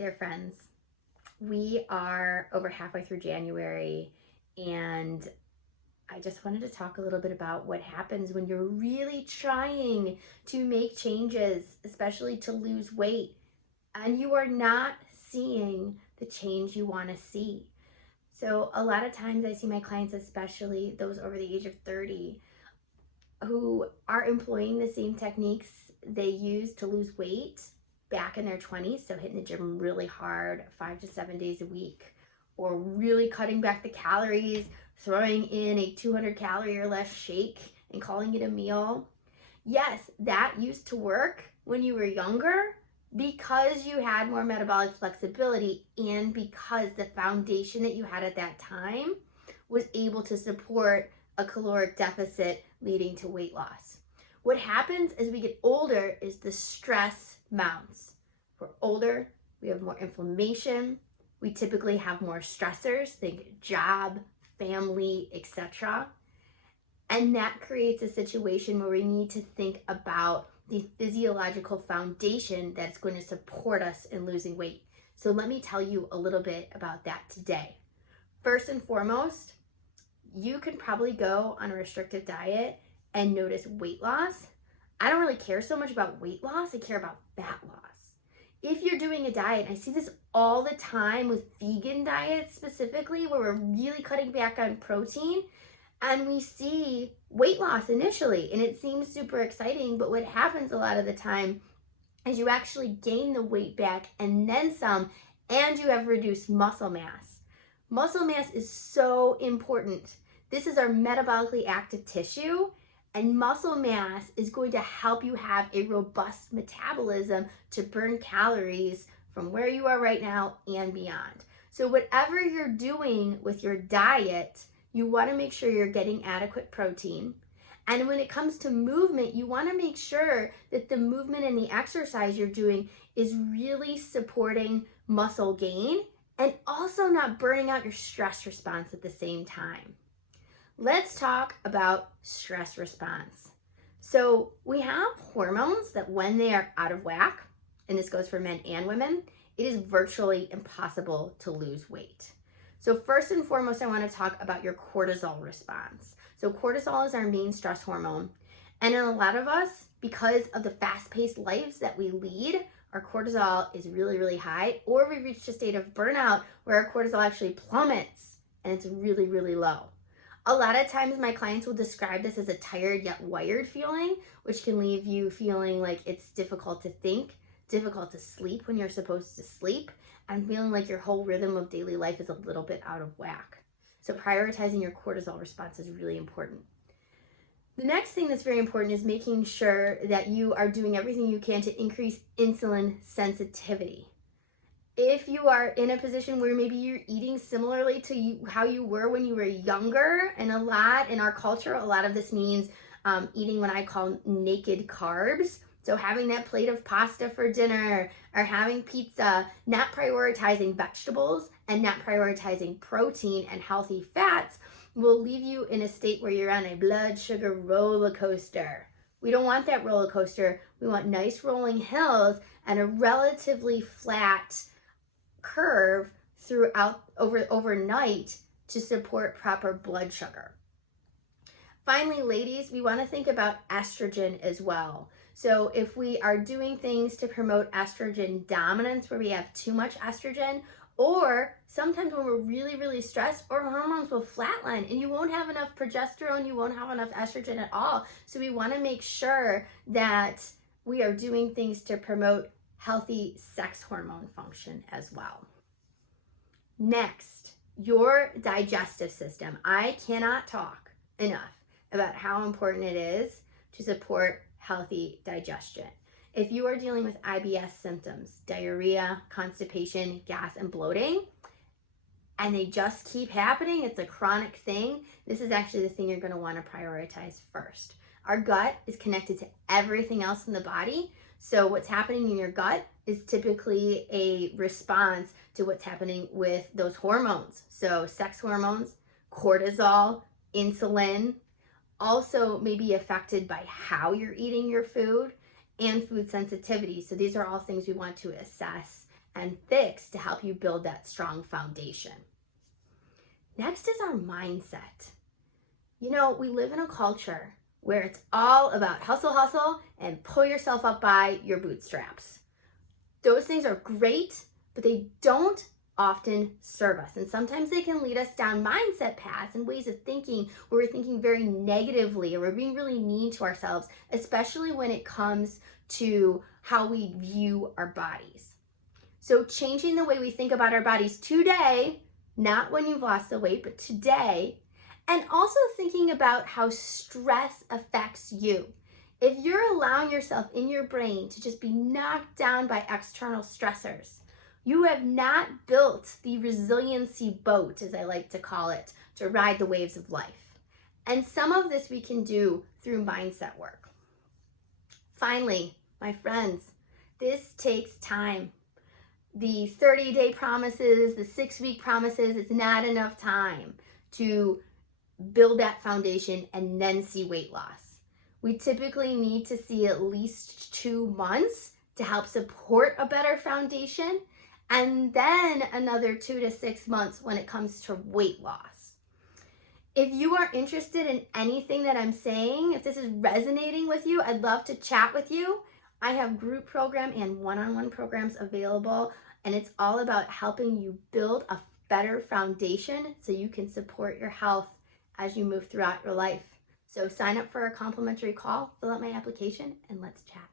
there, friends. We are over halfway through January, and I just wanted to talk a little bit about what happens when you're really trying to make changes, especially to lose weight, and you are not seeing the change you want to see. So a lot of times I see my clients, especially those over the age of 30, who are employing the same techniques they use to lose weight back in their 20s, so hitting the gym really hard 5 to 7 days a week, or really cutting back the calories, throwing in a 200 calorie or less shake and calling it a meal. Yes, that used to work when you were younger because you had more metabolic flexibility and because the foundation that you had at that time was able to support a caloric deficit leading to weight loss. What happens as we get older is the stress mounts. We're older, we have more inflammation, we typically have more stressors, think job, family, etc. And that creates a situation where we need to think about the physiological foundation that's going to support us in losing weight. So let me tell you a little bit about that today. First and foremost, you can probably go on a restrictive diet and notice weight loss. I don't really care so much about weight loss, I care about fat loss. If you're doing a diet, I see this all the time with vegan diets specifically, where we're really cutting back on protein and we see weight loss initially and it seems super exciting, but what happens a lot of the time is you actually gain the weight back and then some, and you have reduced muscle mass. Muscle mass is so important. This is our metabolically active tissue, and muscle mass is going to help you have a robust metabolism to burn calories from where you are right now and beyond. So whatever you're doing with your diet, you want to make sure you're getting adequate protein. And when it comes to movement, you want to make sure that the movement and the exercise you're doing is really supporting muscle gain and also not burning out your stress response at the same time. Let's talk about stress response. So we have hormones that when they are out of whack, and this goes for men and women, it is virtually impossible to lose weight. So first and foremost, I want to talk about your cortisol response. So cortisol is our main stress hormone. And in a lot of us, because of the fast-paced lives that we lead, our cortisol is really, really high, or we reach a state of burnout where our cortisol actually plummets and it's really, really low. A lot of times my clients will describe this as a tired yet wired feeling, which can leave you feeling like it's difficult to think, difficult to sleep when you're supposed to sleep, and feeling like your whole rhythm of daily life is a little bit out of whack. So prioritizing your cortisol response is really important. The next thing that's very important is making sure that you are doing everything you can to increase insulin sensitivity. If you are in a position where maybe you're eating similarly to how you were when you were younger, and a lot in our culture, a lot of this means eating what I call naked carbs. So having that plate of pasta for dinner or having pizza, not prioritizing vegetables and not prioritizing protein and healthy fats will leave you in a state where you're on a blood sugar roller coaster. We don't want that roller coaster. We want nice rolling hills and a relatively flat curve throughout overnight to support proper blood sugar. Finally, ladies, we want to think about estrogen as well. So if we are doing things to promote estrogen dominance where we have too much estrogen, or sometimes when we're really, really stressed, our hormones will flatline and you won't have enough progesterone, you won't have enough estrogen at all. So we want to make sure that we are doing things to promote healthy sex hormone function as well. Next, your digestive system. I cannot talk enough about how important it is to support healthy digestion. If you are dealing with IBS symptoms, diarrhea, constipation, gas, and bloating, and they just keep happening, it's a chronic thing, this is actually the thing you're going to want to prioritize first. Our gut is connected to everything else in the body, so what's happening in your gut is typically a response to what's happening with those hormones. So sex hormones, cortisol, insulin, also may be affected by how you're eating your food and food sensitivity. So these are all things we want to assess and fix to help you build that strong foundation. Next is our mindset. You know, we live in a culture where it's all about hustle, hustle, and pull yourself up by your bootstraps. Those things are great, but they don't often serve us. And sometimes they can lead us down mindset paths and ways of thinking where we're thinking very negatively or we're being really mean to ourselves, especially when it comes to how we view our bodies. So changing the way we think about our bodies today, not when you've lost the weight, but today, and also thinking about how stress affects you. If you're allowing yourself in your brain to just be knocked down by external stressors, you have not built the resiliency boat, as I like to call it, to ride the waves of life. And some of this we can do through mindset work. Finally, my friends, this takes time. The 30-day promises, the 6-week promises, it's not enough time to build that foundation and then see weight loss. We typically need to see at least 2 months to help support a better foundation, and then another 2 to 6 months when it comes to weight loss. If you are interested in anything that I'm saying, if this is resonating with you, I'd love to chat with you. I have group program and one-on-one programs available, and it's all about helping you build a better foundation so you can support your health as you move throughout your life. So sign up for a complimentary call, fill out my application, and let's chat.